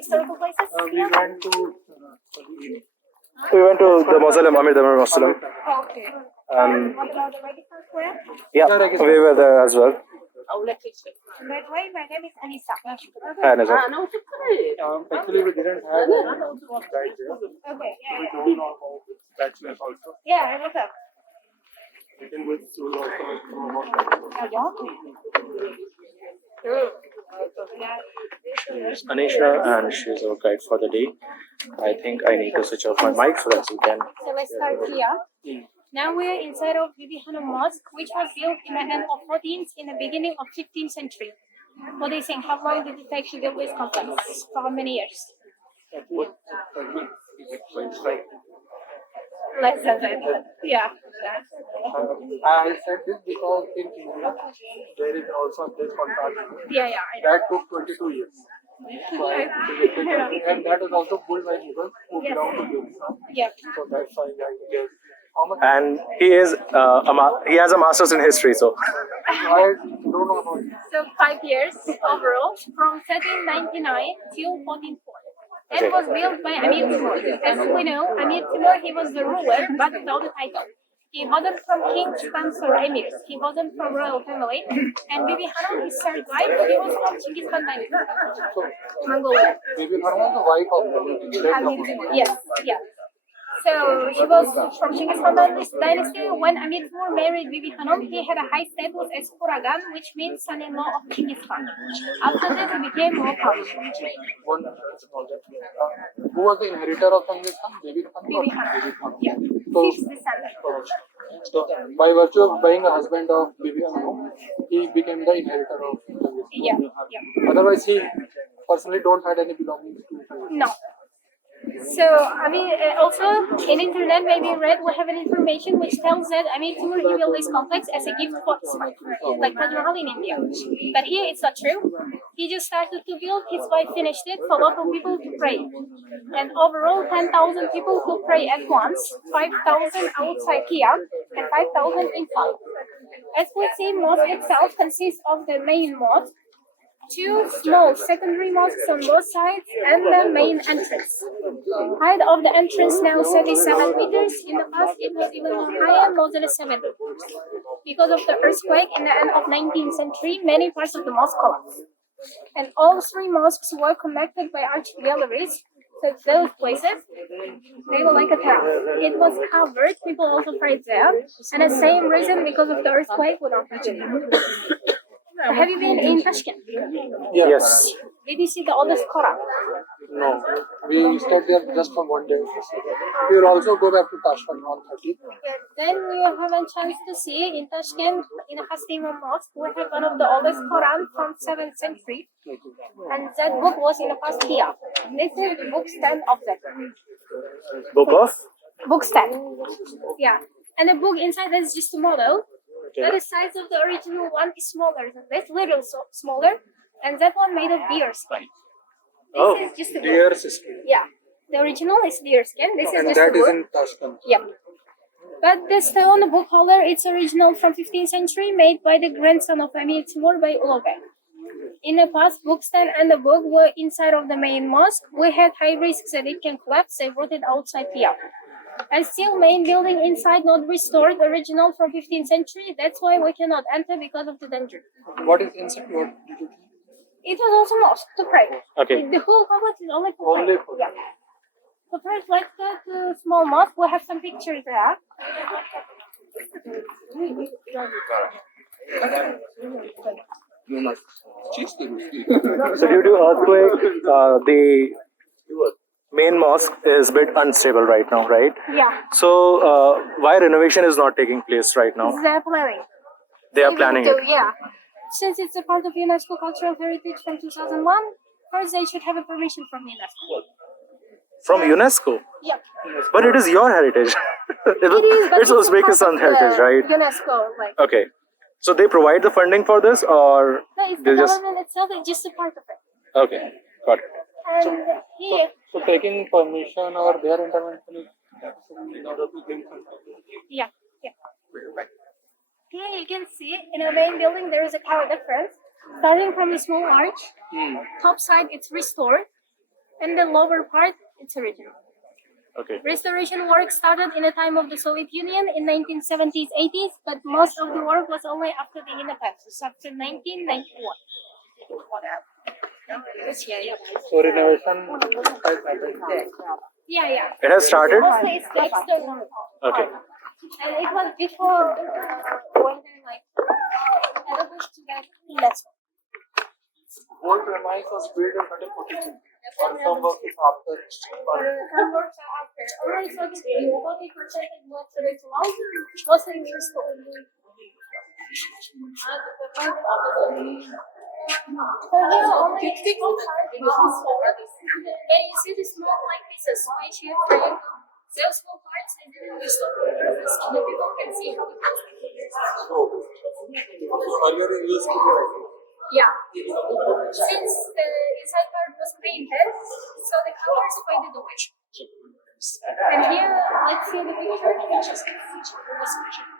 historical places? We went to the mausoleum, Amir Timur mausoleum. Oh, okay. And What about the Register Square? yeah, we were there as well. By the way, my name is Anissa. Hi, Anisa. actually we didn't have any guide there. Okay, We yeah, don't know about bachelors also. yeah. I look up. Little bit we will also know about She's Anisha and she's our guide for the day. I think I need to switch off my mic so that we can. So let's start here. Now we are inside of Bibi Khanum Mosque, which was built in the end of 14th in the beginning of 15th century. What do you think? How long did it take to build this complex? For how many years? Less than that. Yeah. I said this because in India there is also a place called Taj Mahal. Yeah, yeah. I know. That took 22 years. So and that was also built by Mughals who Yes. belong to Uzbekistan. Yeah. So that's why I guess how much And he has a master's in history, so I don't know about it. So 5 years overall, from 1399 till 1404. It was built by Amir Timur. As we know, Amir Timur, he was the ruler, but without the title. He wasn't from King Spencer Emirs. He wasn't from royal family. And Bibi Khanum, his third wife, he was from Genghis Khan dynasty, Mongolia. Bibi Khanum was the wife of Amir Timur. Yes, yeah. So he was from Genghis Khan dynasty. When Amir Timur married Bibi Khanum, he had a high status as Khuragan, which means son-in-law of Genghis Khan. After that, he became more powerful. one small who was the inheritor of Genghis Khan? Bibi Khanum. Bibi Khanum. Yeah. So, Fifth descendant. so by virtue of being a husband of Bibi Khanum, he became the inheritor of Genghis Yeah, Khan. yeah. Otherwise, he personally don't had any belongings to. No. So, I mean, also in internet, maybe read, we have an information which tells that Amir Timur he built this complex as a gift for his wife, like Taj Mahal in India. But here it's not true. He just started to build, his wife finished it for local people to pray. And overall, 10,000 people could pray at once, 5,000 outside here, and 5,000 inside. As we see, mosque itself consists of the main mosque, two small secondary mosques on both sides, and the main entrance. Height of the entrance now 77 meters. In the past, it was even higher, more than 7 meters. Because of the earthquake in the end of 19th century, many parts of the mosque collapsed. And all three mosques were connected by arched galleries. So those places, they were like a town. It was covered, people also prayed there. And the same reason, because of the earthquake, would not reach it. Have you been in Tashkent? yes. Did you see the oldest Quran? No, we stayed there just for one day. We will also go back to Tashkent on 30th. Then you have a chance to see in Tashkent, in a Hastima Mosque, we have one of the oldest Quran from 7th century. And that book was in the past here. This is the book stand of that. Book of? Book stand. Yeah. And the book inside is just a model. But the size of the original one is smaller than this, little smaller. And that one made of deer skin. This is just a book. Deer skin. Yeah. The original is deer skin. This is And just a that is book. in Tashkent. Yep. But the stone book holder, it's original from 15th century, made by the grandson of Amir Timur by Ulugh. In the past, book stand and the book were inside of the main mosque. We had high risks that it can collapse. They brought it outside here. And still main building inside not restored, original from 15th century. That's why we cannot enter because of the danger. What is inside? What did you think? It was also mosque to pray. Okay. The whole complex is only for Only prayer. for- Yeah. So first, let's go to small mosque. We have some pictures there. So due to earthquake, the main mosque is a bit unstable right now, right? Yeah. So why renovation is not taking place right now? They're planning. They are planning it. Yeah. Since it's a part of UNESCO Cultural Heritage from 2001, first they should have a permission from UNESCO. From UNESCO? Yeah. But it is your heritage. It is, but it's a part Uzbekistan of heritage, the right? UNESCO, like. Okay. So they provide the funding for this, or No, it's they the just government itself, it's just a part of it. okay, got it. And here, So taking permission or their intervention is necessary in order to bring something. yeah. Here you can see in the main building there is a color difference. Starting from a small arch, top side it's restored, and the lower part, it's original. Okay. Restoration work started in the time of the Soviet Union in 1970s, 80s, but most of the work was only after the independence, after 1991. So renovation has happened. Yeah. It has started? Mostly it's the external. Okay. And it was before when they established to get investment. Old premise was built in 2014. Or some work is after. Some works are after. Only 40% is what is allowed, mostly in restored. So here only small part is restored. And you see the small like pieces, right here, triangle. Those small parts they didn't restore on purpose, so the people can see how it was. Earlier it used to be like this. Yeah. Since the inside part was painted, so the colors faded away. And here, let's see the picture. Just this picture.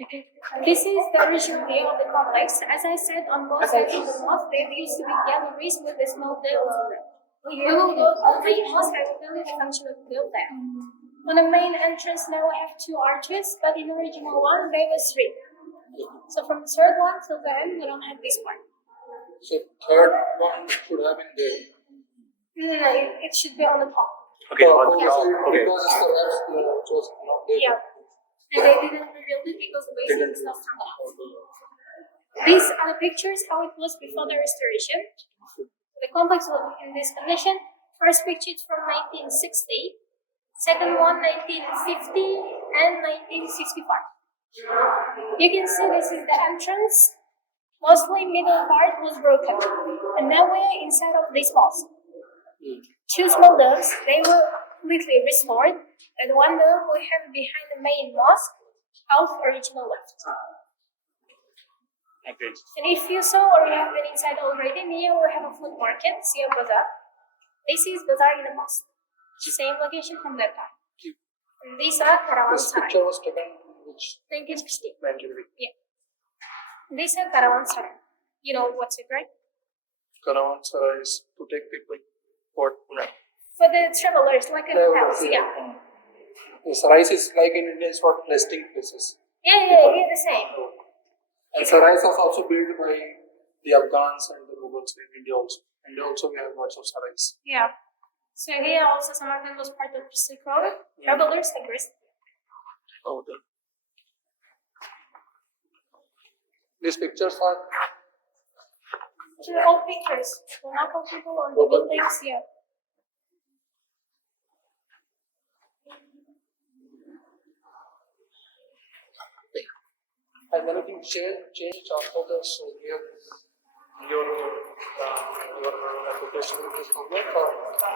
Okay. This is the original view of the complex. As I said, on both sides of the mosque, there used to be galleries with a small dales. We will go on the mosque. I will tell you the function of the building. On the main entrance now we have 2 arches, but in the original one there was 3. So from the third one till the end, we don't have this part. So third one should have been there. No, it should be on the top. Okay. Okay. Because it's collapsed, it was not there. Yeah. And they didn't rebuild it because the basement is not strong enough. These are the pictures how it was before the restoration. The complex was in this condition. First picture is from 1960, second one 1950, and 1965. You can see this is the entrance. Mostly middle part was broken. And now we're inside of this mosque. 2 small domes, they were completely restored. And one dome we have behind the main mosque, half original left. Okay. And if you saw or you have been inside already, here we have a food market, Sia Bazaar. This is Bazaar in the mosque. Same location from that time. And these are Caravan This Sarai. picture was taken which 1960. mentally. Yeah. These are Caravan Sarai. You know what's it, right? Caravan Sarai is to take people. What? Right. For the travelers, like a house, yeah. The Sarais is like in India, it's what resting places. Yeah, the same. And Sarais was also built by the Afghans and the Mughals in India also. India also we have lots of Sarais. Yeah. So here also Samarkand was part of the Silk Road. Travelers like rest. Oh, okay. These pictures are They're all pictures. They're not all people on the buildings, yeah. and many things changed after the Soviet. Your application is Soviet or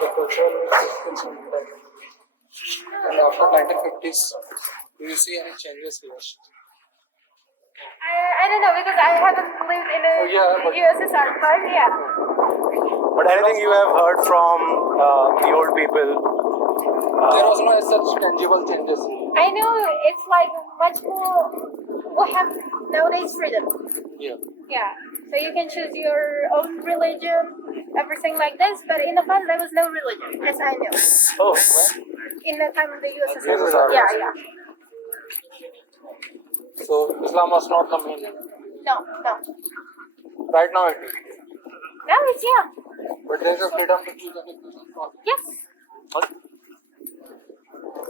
the cultural is Soviet. And after 1950s, do you see any changes here? I don't know because I haven't lived in the USSR, but yeah. But anything you have heard from the old people? There was no such tangible changes. I know it's like much more. We have nowadays freedom. Yeah. Yeah. So you can choose your own religion, everything like this. But in the past, there was no religion, as I know. Oh, In the time of the USSR. USSR. Yeah. So Islam was not the main. No. Right now it is. Now it's yeah. But there is a freedom to choose any person. Yes.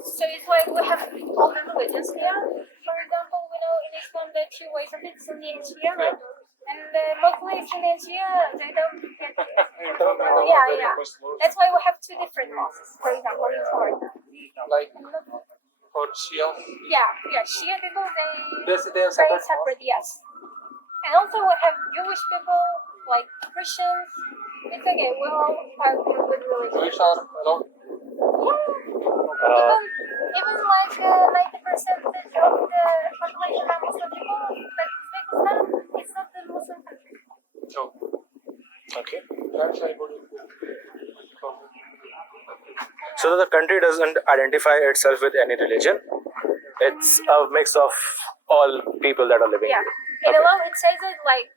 So it's like we have all the religions here. For example, we know in Islam there are 2 ways of it, Sunni and Shia, right? And mostly Sunni and Shia, they don't get Yeah. That's why we have 2 different mosques, for example, in Florida. Like for Shia. Yeah. Shia people, They they are pray separate, yes. And also we have Jewish people, like Christians. It's okay, we all have good religion. Jewish are allowed. Even like 90% of the population are Muslim people, but Uzbekistan is not the Muslim country. No. okay. That's very good. So the country doesn't identify itself with any religion. It's a mix of all people that are living Yeah. here. In the law, it says that like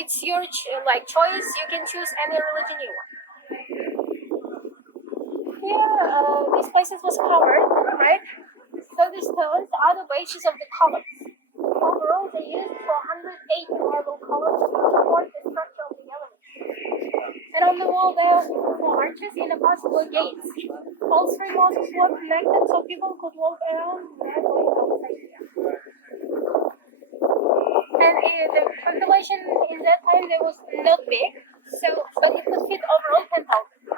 it's your choice. You can choose any religion you want. Here, these places was covered, right? So the stones are the bases of the columns. Overall, they used 408 marble columns to support the structure of the elements. And on the wall there are 4 arches. In the past were gates. All 3 mosques were connected so people could walk around without going outside. And the population in that time there was not big, but it could fit overall 10,000.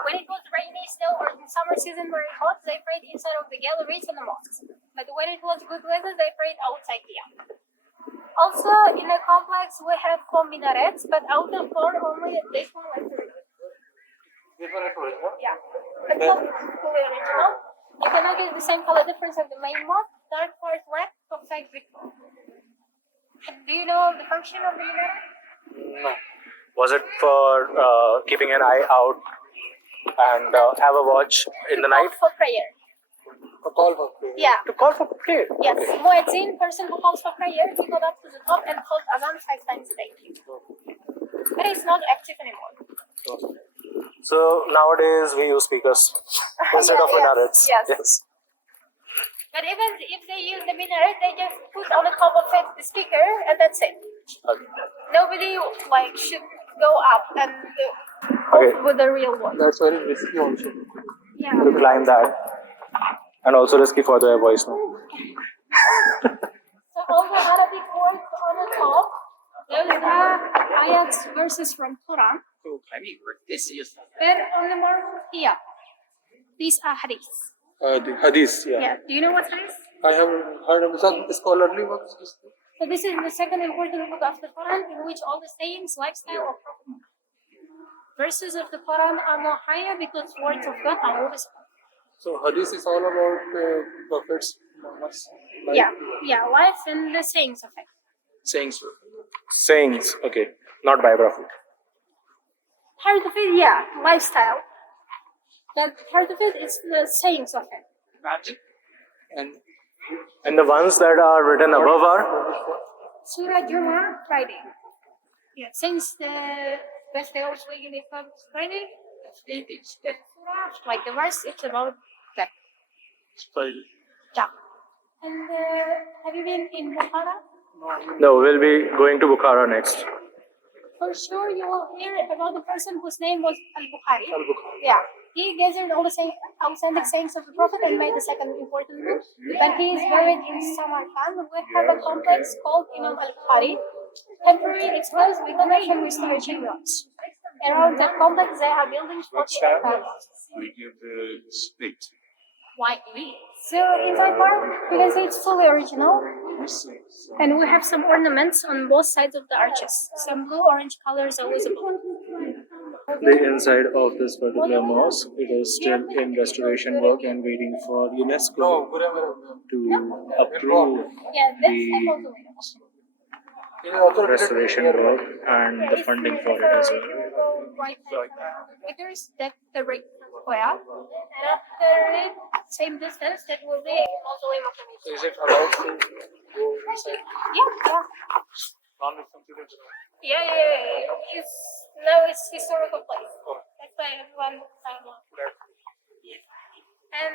When it was rainy, snow, or in summer season very hot, they prayed inside of the galleries and the mosques. But when it was good weather, they prayed outside here. Also, in the complex, we have 4 minarets, but out of 4, only this one left to read. This one is original? Yeah. But not fully original. You can notice the same color difference of the main mosque, dark part black, top side brick. Do you know the function of the minaret? No. Was it for keeping an eye out and have a watch in the night? For prayer. A call for prayer. Yeah. To call for prayer? Yes. Okay. Muezzin, person who calls for prayer, he got up to the top and called azan 5 times a day. But it's not active anymore. So nowadays we use speakers instead of minarets. Yes. But even if they use the minaret, they just put on the top of it the speaker and that's it. Okay. Nobody should go up and Okay. with the real one. That's very risky also. Yeah. To climb that. And also risky for the voice now. So all the Arabic words on the top, those are ayats, verses from Quran. And on the marble here, these are hadiths. The hadith, yeah. Yeah. Do you know what hadith? I have heard of some scholarly works. So this is the second important book of the Quran in which all the sayings, lifestyle, or prophet. Verses of the Quran are more higher because words of God are always. So hadith is all about prophets. Life. Yeah, life and the sayings of it. Sayings, okay. Not biography. Part of it, lifestyle. But part of it is the sayings of it. And the ones that are written above are? Surah Jumu'ah, Friday. Yeah, since the best day also usually comes Friday, it's the surah, like the verse, it's about that. Yeah. And have you been in Bukhara? No, we'll be going to Bukhara next. For sure, you will hear about the person whose name was Al-Bukhari. Yeah. He gathered all the outstanding sayings of the Prophet and made the second important book. But he is buried in Samarkand. We have a complex called Imam Al-Bukhari. Temporary exposed with donation restoration works. Around the complex there are buildings for the Why? So inside part, you can see it's fully original. And we have some ornaments on both sides of the arches. Some blue-orange colors are visible. The inside of this particular mosque, it is still in restoration work and waiting for UNESCO to approve Yeah, that's the restoration work and the funding for it as well. There's the right square, and after it, same distance, that will be mausoleum of the So is it allowed to go inside? Yeah. Now it's historical place. That's why everyone And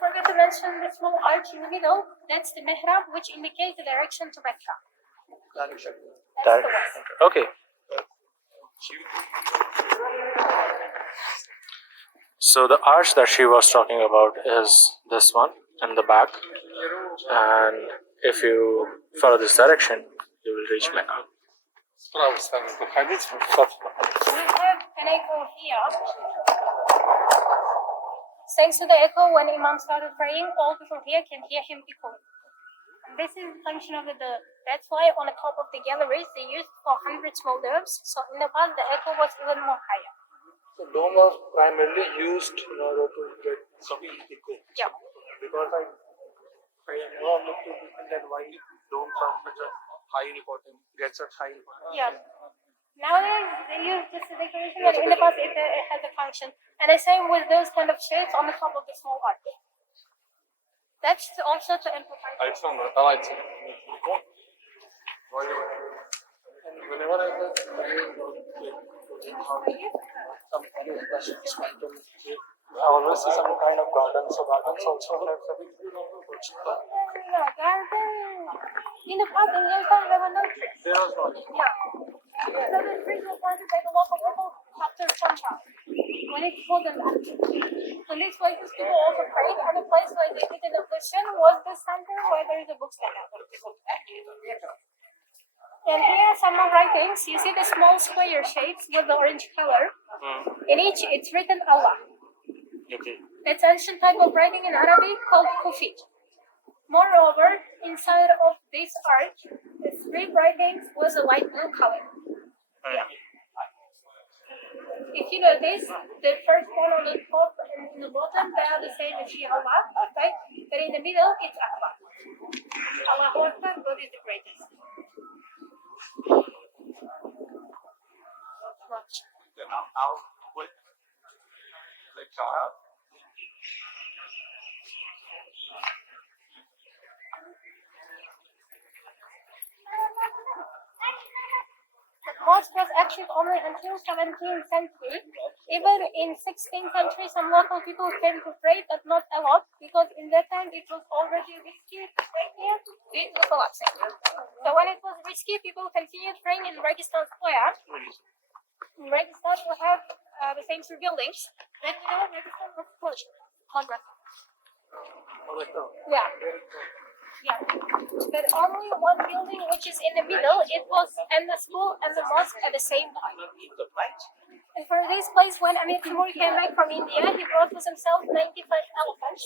forgot to mention the small arch in the middle. That's the mihrab, which indicates the direction to Mecca. That's the west. Okay. So the arch that she was talking about is this one in the back, and if you follow this direction, you will reach Mecca. We have an echo here. Thanks to the echo, when Imam started praying, all people here can hear him echoing. And this is the function of the dome. That's why on the top of the galleries, they used 400 small domes. So in the past, the echo was even more higher. So dome was primarily used in order to get some echo. Yeah. Because I never looked to that why domes are such a high importance, get such high importance. Yeah. Nowadays, they use this decoration, but in the past, it has a function. And the same with those kind of shades on the top of the small arch. That's also to amplify. Alexander, давайте. And whenever I was some kind of questions, I always see some kind of gardens. So gardens also have a big Yeah, garden. In the park in Yandex, there were no trees. there was no. Yeah. So the trees were planted by the local people after sunshine. When it's cold and hot. So these places people also prayed, and the place where they did the devotion was the center where there is a bookstand. And here are some more writings. You see the small square shapes with the orange color. In each, it's written Allah. Okay. It's an ancient type of writing in Arabic called Kufi. Moreover, inside of this arch, the three writings was a light blue color. If you notice, the first one on the top and in the bottom, they are the same as Allah, right? But in the middle, it's Akbar. Allahu Akbar, God is the greatest. Then how would they come out? The mosque was active only until 17th century. Even in 16th century, some local people came to pray, but not a lot, because in that time it was already risky to pray here due to collapsing. So when it was risky, people continued praying in Registan Square. In Registan, we have the same three buildings. Then you know Registan was closed. Yeah. Yeah. But only one building which is in the middle, it was and the school and the mosque at the same time. And for this place, when Amir Timur came back from India, he brought with himself 95 elephants.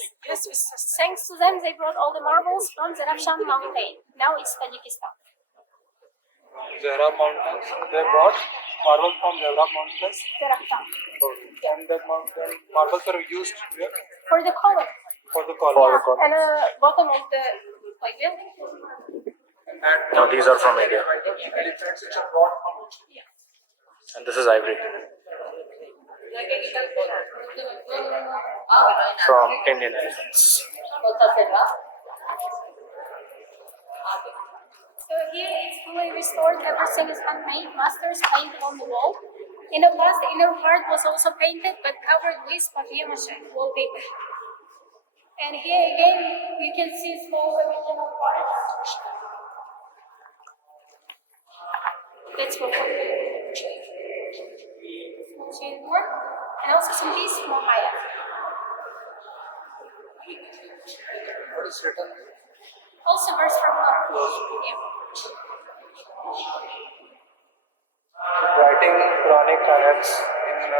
Thanks to them, they brought all the marbles from the Rafshan mountain. Now it's Tajikistan. Zehra Mountains. They brought marble from Zehra Mountains. The Rafshan. And that mountain marbles are used here For the color. for the color. Yeah. And bottom of the building. No, these are from India. Elephants which are brought from And this is ivory. From Indian elephants. So here it's fully restored, everything is handmade, masters painted on the wall. In the past, the inner part was also painted but covered with papier-mâché wallpaper. And here again, you can see small original parts. That's what we're more. And also some piece from Maya. what is written. Also verse from Quran. Yeah. Writing Quranic ayats in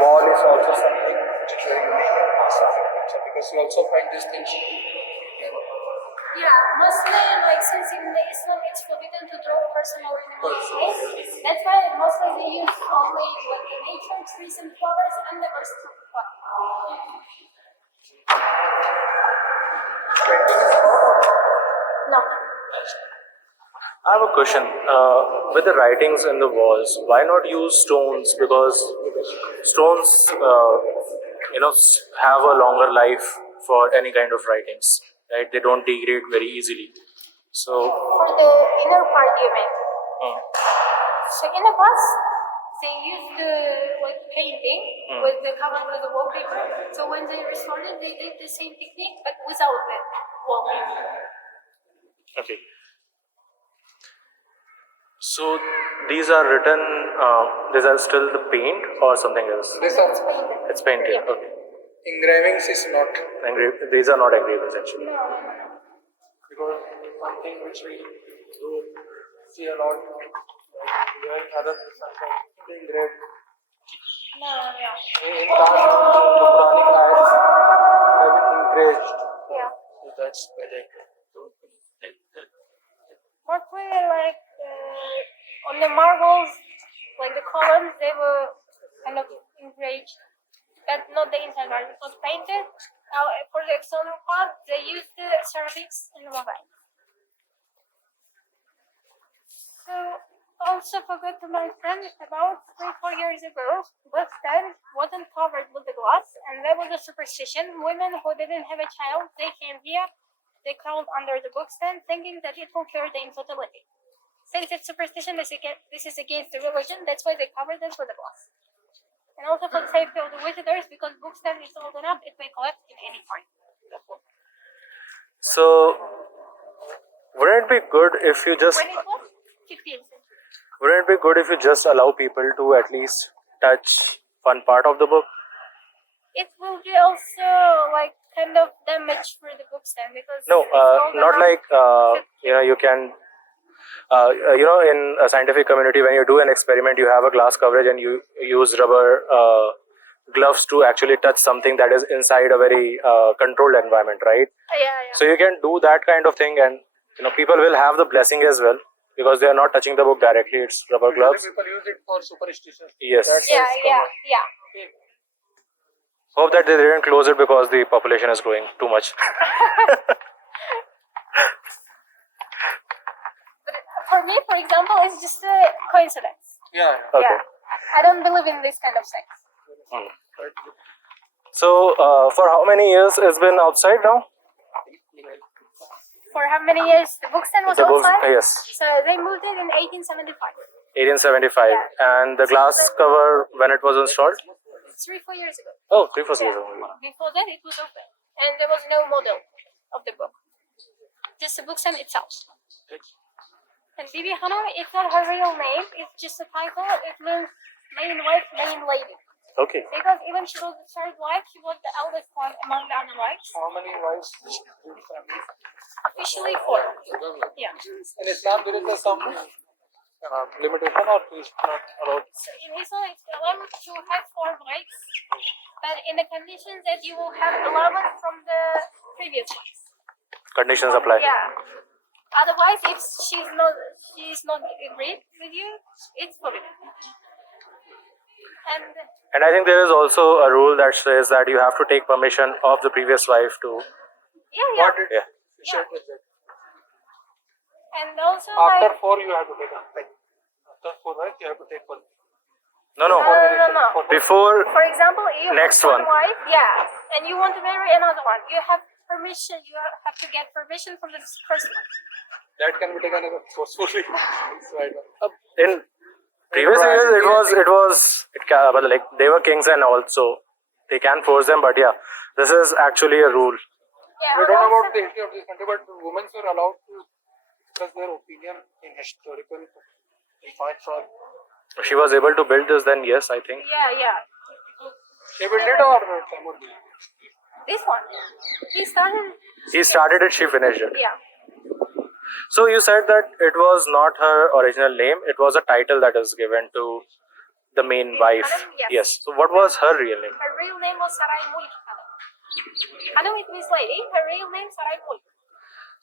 wall is also something which is very unique in Islamic culture because you also find these things. Yeah, mostly like since in the Islam it's forbidden to draw personal animals. That's why mostly they use only like the nature, trees and flowers and the verses of the Quran. No. I have a question. With the writings in the walls, why not use stones? Because stones, have a longer life for any kind of writings. Right? They don't degrade very easily. So. For the inner part, you mean? So in the past, they used the painting with the cover with the wallpaper. So when they restored it, they did the same technique but without the wallpaper. Okay. So these are written. These are still the paint or something else. This are It's painted. Yeah. Okay. engravings is not These are not engraved actually. No. because one thing which we do see a lot here other they engrave. No, yeah. In past, the Quranic ayats have been engraved. Yeah. So that's why they do. What we on the marbles, like the columns, they were kind of engraved, but not the inside part. It was painted. Now, for the external part, they used the ceramics in the mobile. So, also forgot to mention about 3-4 years ago, Boston wasn't covered with the glass, and there was a superstition. Women who didn't have a child, they came here, they crawled under the bookstand, thinking that it will cure the infertility. Since it's superstition, this is against the religion. That's why they covered this with the glass. And also for the safety of the visitors, because bookstand is old enough, it may collapse in any time. So, wouldn't it be good if you just When it was 15th century. wouldn't it be good if you just allow people to at least touch one part of the book? It will be also like kind of damage for the bookstand because No, it's old not enough. like you can. In a scientific community, when you do an experiment, you have a glass coverage and you use rubber gloves to actually touch something that is inside a very controlled environment, right? Yeah. So you can do that kind of thing, and people will have the blessing as well because they are not touching the book directly. It's rubber Usually gloves. people use it for superstition. Yes. That's why it's covered. Yeah. Hope that they didn't close it because the population is growing too much. But for me, for example, it's just a coincidence. Yeah. Okay. Yeah. I don't believe in this kind of things. Hmm. So, for how many years it's been outside now? For how many years the bookstand was The books, outside? yes, So they moved it in 1875. 1875, Yeah. and the glass cover when it was installed. 3-4 years ago. Oh, 3 4 Yeah. years. Before that, it was open, and there was no model of the book. Just the bookstand itself. And Bibi Khanum, it's not her real name. It's just a title. It means main wife, main lady. Okay. Because even she was the third wife, she was the eldest one among the other wives. How many wives did the family? Officially 4. Yeah. In Islam, there is some limitation or is not allowed. So in Islam, it's allowed to have 4 wives, but in the conditions that you will have 11 from the previous wives. Conditions apply. Yeah. Otherwise, if she's not agreed with you, it's forbidden. And And I think there is also a rule that says that you have to take permission of the previous wife to. yeah. What did Yeah. you said with that? And also After like 4, you have to take like after 4 wives, you have to take one. No. no. Before. For example, you Next have one. wife, yeah, and you want to marry another one. You have permission. You have to get permission from the first one. That can be taken forcefully. Right. In previous years, but like they were kings and also they can force them, but yeah, this is actually a rule. Yeah. We don't know also- about the history of this country, but women were allowed to express their opinion in historical facts. She was able to build this, then yes, I think. Yeah. They built it or Timur did it? This one. He started. He started it, she finished it. Yeah. So you said that it was not her original name; it was a title that is given to the main wife. Khanum, yes. Yes. So what was her real name? Her real name was Sarai Mulk Khanum. Khanum, it means lady. Her real name Sarai Mulk.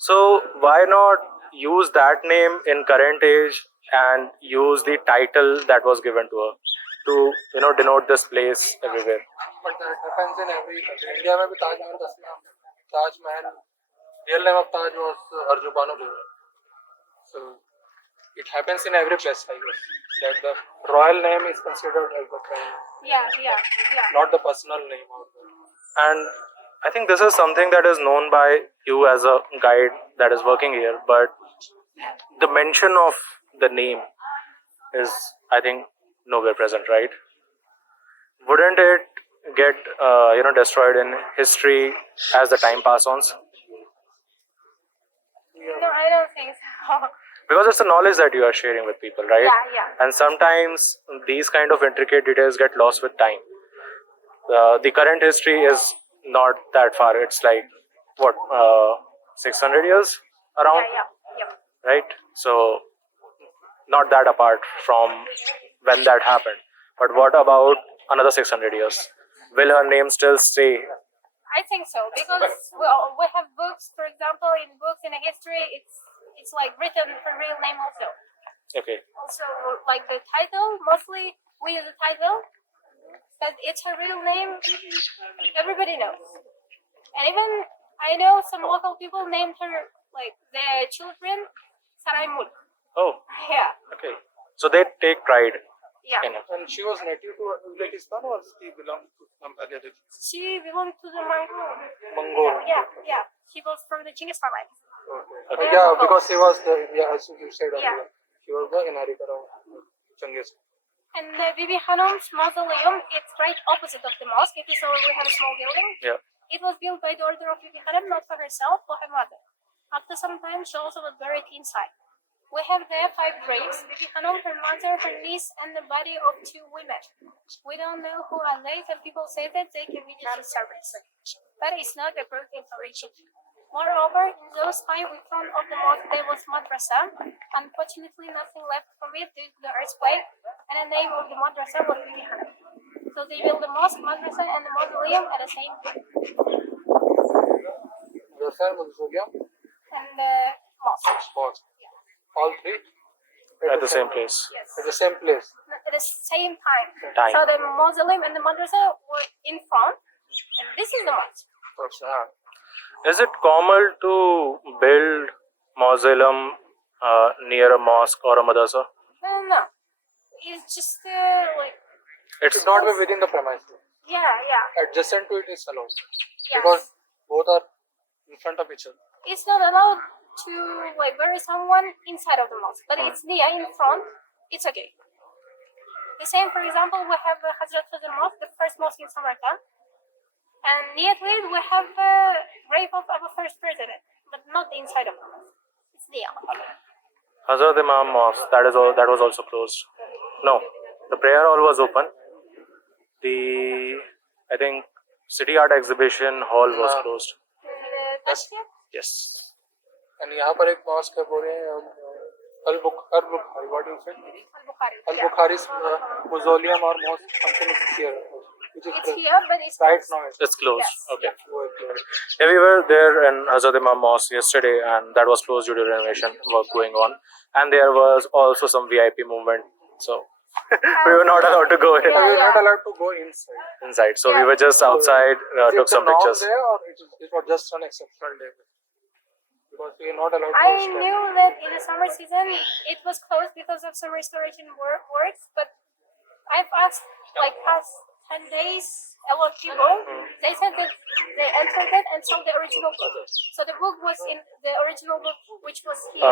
So why not use that name in current age and use the title that was given to her to denote this place everywhere? But that happens in every country. India में भी Taj Mahal का नाम Taj Mahal. Real name of Taj was Arjubano. So it happens in every place, I guess. That the royal name is considered as the crown, Yeah. not the personal name. And I think this is something that is known by you as a guide that is working here, but the mention of the name is, I think, nowhere present, right? Wouldn't it get destroyed in history as the time passes on? No, I don't think so. Because it's a knowledge that you are sharing with people, right? Yeah. And sometimes these kind of intricate details get lost with time. The current history is not that far. It's like what 600 years around, Yeah. right? So not that apart from when that happened. But what about another 600 years? Will her name still stay? I think so because we have books. For example, in books in history, it's like written her real name also. Okay. Also, like the title, mostly we use the title, but it's her real name. Everybody knows, and even I know some local people named her like their children Sarai Mulk. Oh, Yeah. okay. So they take pride Yeah. in it. And she was native to Uzbekistan or she belonged to some other region? She belonged to the Mongol. Mongol. Yeah. She was from the Genghis Khan line. Okay. Yeah, because he was the, as you said Yeah. earlier, he was the inheritor of Genghis. And the Bibi Khanum's mausoleum, it's right opposite of the mosque. It is we have a small building. Yeah. It was built by the order of Bibi Khanum, not for herself, for her mother. After some time, she also was buried inside. We have there 5 graves: Bibi Khanum, her mother, her niece, and the body of 2 women. We don't know who are they, and people say that they can be non-servants. But it's not a approved information. Moreover, in those times, in front of the mosque, there was madrasa. Unfortunately, nothing left from it due to the earthquake, and the name of the madrasa was Bibi Khanum. So they built the mosque, madrasa, and the mausoleum at the same time. Madrasa, mausoleum, And the mosque. mosque. All 3 At the same place. Yes. at the same place. At the same time. Time. So the mausoleum and the madrasa were in front, and this is the mosque. Is it common to build mausoleum near a mosque or a madrasa? No. It's just like It should not be within the premises. yeah. Adjacent to it is allowed. Yes. Because both are in front of each other. It's not allowed to like bury someone inside of the mosque, but it's near in front. It's okay. The same, for example, we have the Hazrat Khazar Mosque, the first mosque in Samarkand, and near to it we have the grave of our first president, but not inside of the mosque. It's near. Hazrat Imam Mosque, that was also closed. No, the prayer hall was open. I think City Art Exhibition Hall was closed. Tashkent? Yes. And यहाँ पर एक mosque है बोल रहे हैं Al-Bukhari, what do you say? Al-Bukhari. Al-Bukhari's mausoleum or mosque, something is here. Which is It's here, but it's right closed. now. It's closed. Yes. Okay. It's Yeah, we were there in Hazrat Imam Mosque yesterday, and that was closed due to renovation work going on. And there was also some VIP movement, so we were not allowed to go in. we were not allowed to go inside. So we were just outside, Is took it some the norm pictures. there, or it was just an exceptional day? Because we are not allowed to I stand. knew that in the summer season it was closed because of some restoration works, but I've asked like past 10 days a lot of people. They said that they entered it and saw the original book. So the book was in the original book, which was here.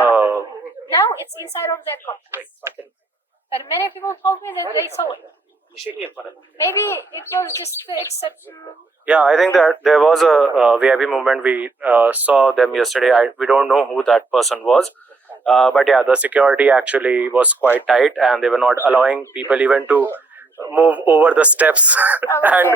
Now it's inside of that complex. But many people told me that they saw it. Maybe it was just the exception. Yeah, I think that there was a VIP movement. We saw them yesterday. We don't know who that person was. But yeah, the security actually was quite tight, and they were not allowing people even to move over the steps. And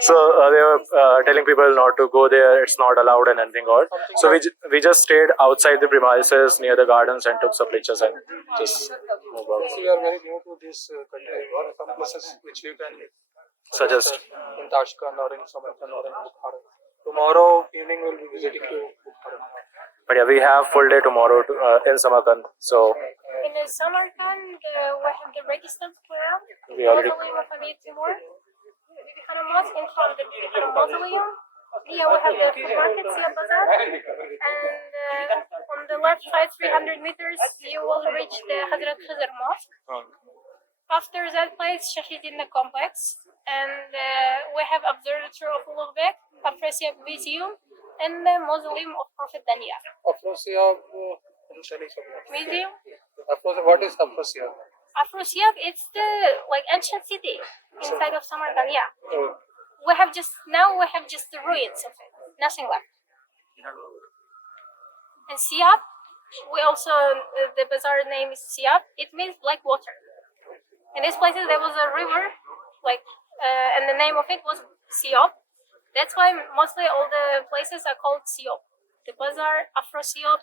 so they were telling people not to go there. It's not allowed and anything odd. So we just stayed outside the premises near the gardens and took some pictures and just moved out. So we are very new to this country, or some places which we can Suggest. in Tashkent or in Samarkand or in Bukhara. Tomorrow evening we'll be visiting to Bukhara. But yeah, we have full day tomorrow in Samarkand. So In the Samarkand, we have the Registan Square, We already- mausoleum of Amir Timur, Bibi Khanum Mosque, in front of the Bibi Khanum Mausoleum. Here we have the food market, Sia Bazaar, and on the left side, 300 meters, you will reach the Hazrat Khazar Mosque. After that place, Shahidina complex, and we have observatory of Ulugh Afrasiab Museum, and the mausoleum of Prophet Daniel. Afrasiab, Museum? what is Afrasiab? Afrasiab, it's the like ancient city inside of Samarkand. Yeah, we have just the ruins of it, nothing left. And Siab, we also the bazaar name is Siab. It means black water. In these places there was a river, like, and the name of it was Siab. That's why mostly all the places are called Siab. The bazaar, Afrasiab,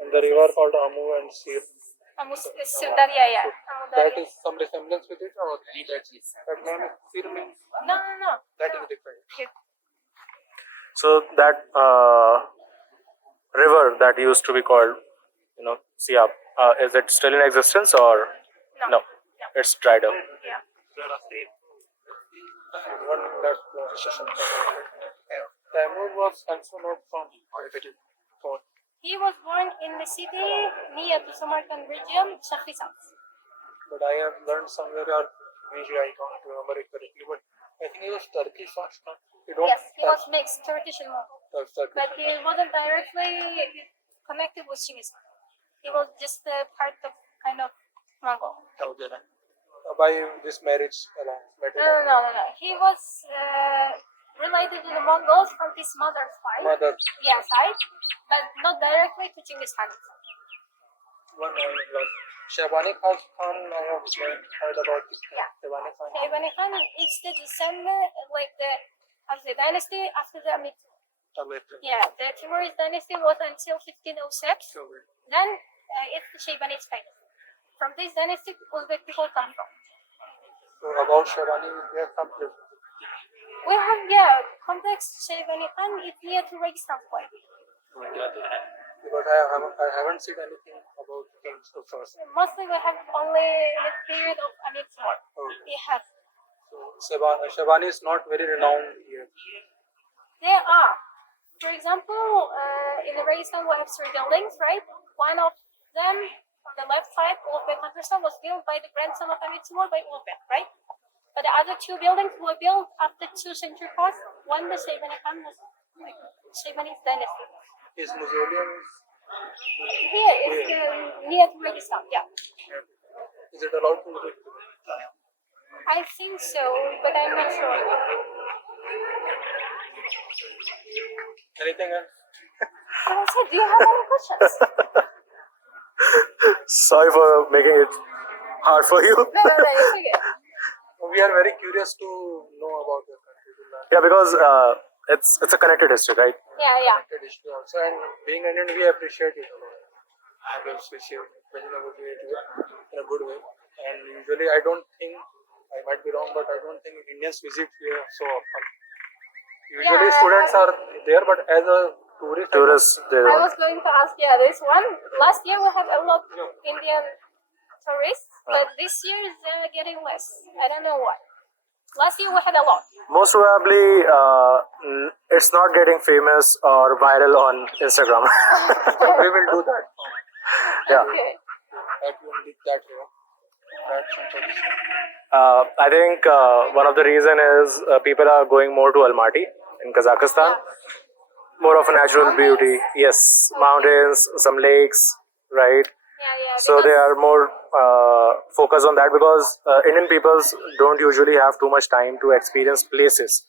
And the river called Amu and Sir. Sirdaria, yeah. That is some resemblance with it, or that name is Sir means No. that is different. So that river that used to be called, Siab, is it still in existence or no? It's dried up. Yeah. One last session. Timur was also not from Orifid. He was born in the city near to Samarkand region, Shahrisabz. but I have learned somewhere or maybe I don't remember it correctly, but I think it was Turkish or something. You don't Yes, he was mixed Turkish and Mongol, Turkish. but he wasn't directly connected with Genghis Khan. He was just a part of kind of Mongol. By this marriage, No. He was related to the Mongols from his mother's side. Mother. Yeah, side, but not directly to Genghis Khan. One Shabani Khan, I have heard about this. Yeah. Shabani Khan. Shaybani Khan is the descendant, like the dynasty after the Amir Timur. Yeah, the Timurid dynasty was until 1506. Then it's the Shaybani's dynasty. From this dynasty, Uzbek people come from. So about Shabani, we have some place. We have, complex Shaybani Khan is near to Registan Point. Because I haven't seen anything about the first. Mostly we have only the period of Amir Timur. We have. So Shabani is not very renowned here. There are. For example, in the Registan we have three buildings, right? One of them on the left side, Ulbek Madrasa, was built by the grandson of Amir Timur by Ulbek, right? But the other two buildings were built after 2 centuries past. One the Shaybani Khan was Shaybani's dynasty. His mausoleum is Here is near to Registan, yeah. Is it allowed to visit? I think so, but I'm not sure. Anything else? But I said, do you have any questions? Sorry for making it hard for you. No, it's okay. We are very curious to know about the country. Yeah, because it's a connected history, right? Yeah. Connected history also, and being Indian, we appreciate it a lot. I will appreciate it in a good way. And usually, I don't think, I might be wrong, but I don't think Indians visit here so often. Usually, students are there, but as a tourist, They I don't. was going to ask, this one. Last year we had a lot of Indian tourists, but this year they're getting less. I don't know why. Last year we had a lot. Most probably, it's not getting famous or viral on Instagram. we will do that. Yeah. Okay. That will be that way. That's interesting. I think one of the reason is people are going more to Almaty in Kazakhstan. More of a natural beauty. Yes, mountains, some lakes, right? Yeah. So they are more focused on that because Indian peoples don't usually have too much time to experience places.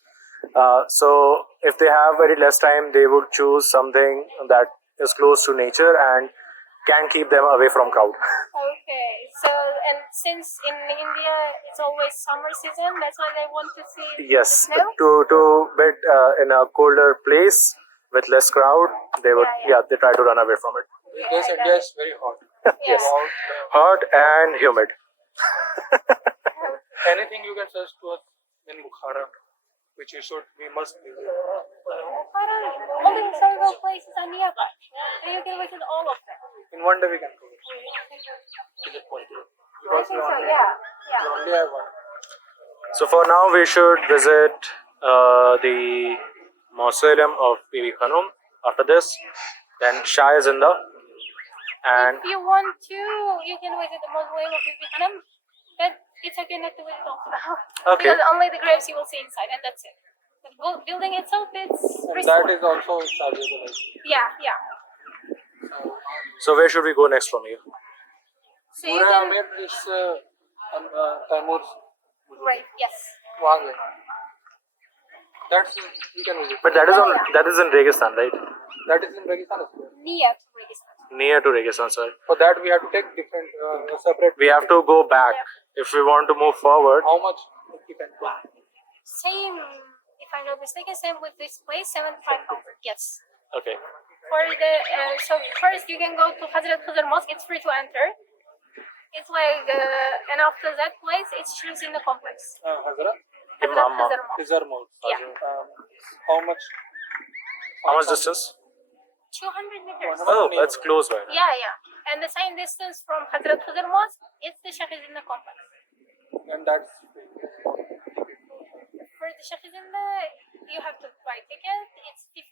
So if they have very less time, they would choose something that is close to nature and can keep them away from crowd. Okay. So, and since in India it's always summer season, that's why they want to see Yes, the snow? to bit in a colder place with less crowd, they would they try to run away from it. Because India is very hot. Yes. Hot and humid. Anything you can suggest to us in Bukhara, which we must visit. All the historical places are nearby. So you can visit all of them. In one day we can go. I Because think so, yeah. we only have one. So for now, we should visit the mausoleum of Bibi Khanum. After this, then Shah is in the and If you want to, you can visit the mausoleum of Bibi Khanum, but it's okay not to visit all. Okay. Because only the graves you will see inside, and that's it. The building itself, it's And restored. that is also chargeable. Yeah. So where should we go next from here? So you can. Amir is Timur's Right, yes. Wang. That's you can visit. But that is in Registan, right? That is in Registan as well. Near to Registan. Near to Registan, sir. For that we have to take different separate. We have to go back if we want to move forward. How much you can go? Same, if I'm not mistaken, same with this place, 7,500. Yes. Okay. For the so first you can go to Hazrat Khazar Mosque. It's free to enter. It's like and after that place, it's just in the complex. Hazrat? Hazrat Khazar Mosque. Khizar Mosque. Yeah. How much? How much distance? 200 meters. Oh, that's close by. Yeah. And the same distance from Hazrat Khazar Mosque, it's the Shahizina complex. And that's For the Shahizina, you have to buy ticket. It's 50